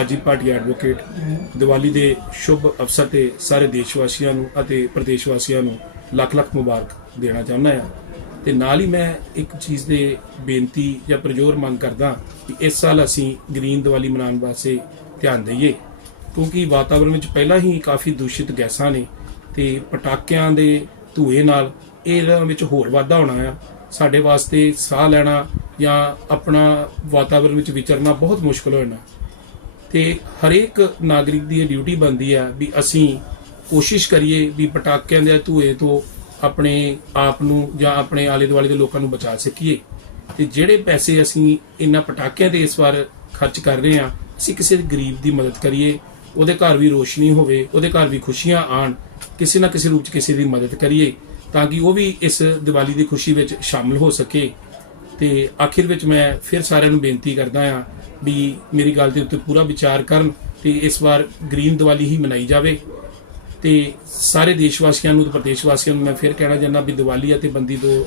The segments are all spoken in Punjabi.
ਅਮਰਜੀਤ ਭਾਟੀਆ ਐਡਵੋਕੇਟ ਦੀਵਾਲੀ ਦੇ ਸ਼ੁਭ ਅਵਸਰ ਤੇ ਸਾਰੇ ਦੇਸ਼ ਵਾਸੀਆਂ ਨੂੰ ਅਤੇ ਪ੍ਰਦੇਸ਼ ਵਾਸੀਆਂ ਨੂੰ ਲੱਖ ਲੱਖ ਮੁਬਾਰਕ ਦੇਣਾ ਚਾਹੁੰਦਾ ਹਾਂ। ਤੇ ਨਾਲ ਹੀ ਮੈਂ ਇੱਕ ਚੀਜ਼ ਦੇ ਬੇਨਤੀ ਜਾਂ ਪ੍ਰਜੋਰ ਮੰਗ ਕਰਦਾ ਕਿ ਇਸ ਸਾਲ ਅਸੀਂ ਗ੍ਰੀਨ ਦੀਵਾਲੀ ਮਨਾਉਣ ਵਾਸਤੇ ਧਿਆਨ ਦਈਏ, ਕਿਉਂਕਿ ਵਾਤਾਵਰਣ ਵਿੱਚ ਪਹਿਲਾਂ ਹੀ ਕਾਫੀ ਦੂਸ਼ਿਤ ਗੈਸਾਂ ਨੇ ਤੇ ਪਟਾਕਿਆਂ ਦੇ ਧੂਏ ਨਾਲ ਇਹਨਾਂ ਵਿੱਚ ਹੋਰ ਵਾਧਾ ਹੋਣਾ ਆ। ਸਾਡੇ ਵਾਸਤੇ ਸਾਹ ਲੈਣਾ ਜਾਂ ਆਪਣਾ ਵਾਤਾਵਰਣ ਵਿੱਚ ਵਿਚਰਨਾ ਬਹੁਤ ਮੁਸ਼ਕਲ ਹੋ ਜਾਣਾ। ਤੇ ਹਰੇਕ ਨਾਗਰਿਕ ਦੀ ਇਹ ਡਿਊਟੀ ਬਣਦੀ ਆ ਵੀ ਅਸੀਂ ਕੋਸ਼ਿਸ਼ ਕਰੀਏ ਵੀ ਪਟਾਕਿਆਂ ਦੇ ਧੂਏ ਤੋਂ ਆਪਣੇ ਆਪ ਨੂੰ ਜਾਂ ਆਪਣੇ ਆਲੇ ਦੁਆਲੇ ਦੇ ਲੋਕਾਂ ਨੂੰ ਬਚਾ ਸਕੀਏ। ਤੇ ਜਿਹੜੇ ਪੈਸੇ ਅਸੀਂ ਇਹਨਾਂ ਪਟਾਕਿਆਂ ਤੇ ਇਸ ਵਾਰ ਖਰਚ ਕਰ ਰਹੇ ਹਾਂ, ਅਸੀਂ ਕਿਸੇ ਗਰੀਬ ਦੀ ਮਦਦ ਕਰੀਏ, ਉਹਦੇ ਘਰ ਵੀ ਰੋਸ਼ਨੀ ਹੋਵੇ, ਉਹਦੇ ਘਰ ਵੀ ਖੁਸ਼ੀਆਂ ਆਣ, ਕਿਸੇ ਨਾ ਕਿਸੇ ਰੂਪ ਚ ਕਿਸੇ ਦੀ ਮਦਦ ਕਰੀਏ, ਤਾਂ ਕਿ ਉਹ ਵੀ ਇਸ ਦੀਵਾਲੀ ਦੀ ਖੁਸ਼ੀ ਵਿੱਚ ਸ਼ਾਮਲ ਹੋ ਸਕੇ। ਤੇ ਆਖਿਰ ਵਿੱਚ ਮੈਂ ਫਿਰ ਸਾਰਿਆਂ ਨੂੰ ਬੇਨਤੀ ਕਰਦਾ ਆ ਵੀ ਮੇਰੀ ਗੱਲ ਦੇ ਉੱਤੇ ਪੂਰਾ ਵਿਚਾਰ ਕਰਨ ਤੇ ਇਸ ਵਾਰ ਗ੍ਰੀਨ ਦੀਵਾਲੀ ਹੀ ਮਨਾਈ ਜਾਵੇ। ਤੇ ਸਾਰੇ ਦੇਸ਼ ਵਾਸੀਆਂ ਨੂੰ ਤੇ ਪ੍ਰਦੇਸ਼ ਵਾਸੀਆਂ ਨੂੰ ਮੈਂ ਫਿਰ ਕਹਿਣਾ ਚਾਹੁੰਦਾ ਵੀ ਦੀਵਾਲੀ ਅਤੇ ਬੰਦੀ ਦੋ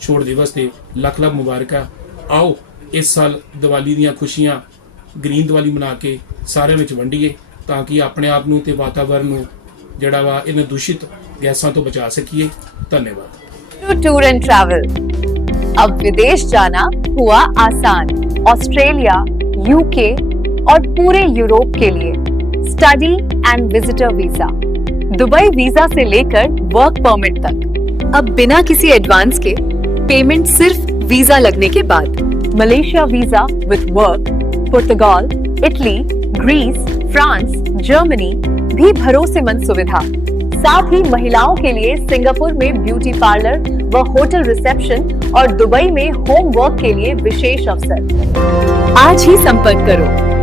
ਛੋੜ ਦਿਵਸ ਤੇ ਲੱਖ ਲੱਖ ਮੁਬਾਰਕਾਂ। ਆਓ ਇਸ ਸਾਲ ਦੀਵਾਲੀ ਦੀਆਂ ਖੁਸ਼ੀਆਂ ਗ੍ਰੀਨ ਦੀਵਾਲੀ ਮਨਾ ਕੇ ਸਾਰਿਆਂ ਵਿੱਚ ਵੰਡੀਏ ਤਾਂ ਕਿ ਆਪਣੇ ਆਪ ਨੂੰ ਤੇ ਵਾਤਾਵਰਨ ਨੂੰ ਜਿਹੜਾ ਵਾ ਇਹਨਾਂ ਦੂਸ਼ਿਤ ਗੈਸਾਂ ਤੋਂ ਬਚਾ ਸਕੀਏ। ਧੰਨਵਾਦ। ਟੂਰ ਐਂਡ ਟਰੈਵਲ अब विदेश जाना हुआ आसान। ऑस्ट्रेलिया यूके और पूरे यूरोप के लिए। Study and visitor visa Dubai visa से लेकर वर्क परमिट तक। अब बिना किसी एडवांस के पेमेंट सिर्फ़ वीज़ा लगने के बाद। Malaysia visa with work Portugal Italy Greece France Germany भी भरोसेमंद सुविधा। साथ ही महिलाओं के लिए सिंगापुर में ब्यूटी पार्लर व होटल रिसेप्शन और दुबई में होम वर्क के लिए विशेष अवसर आज ही संपर्क करो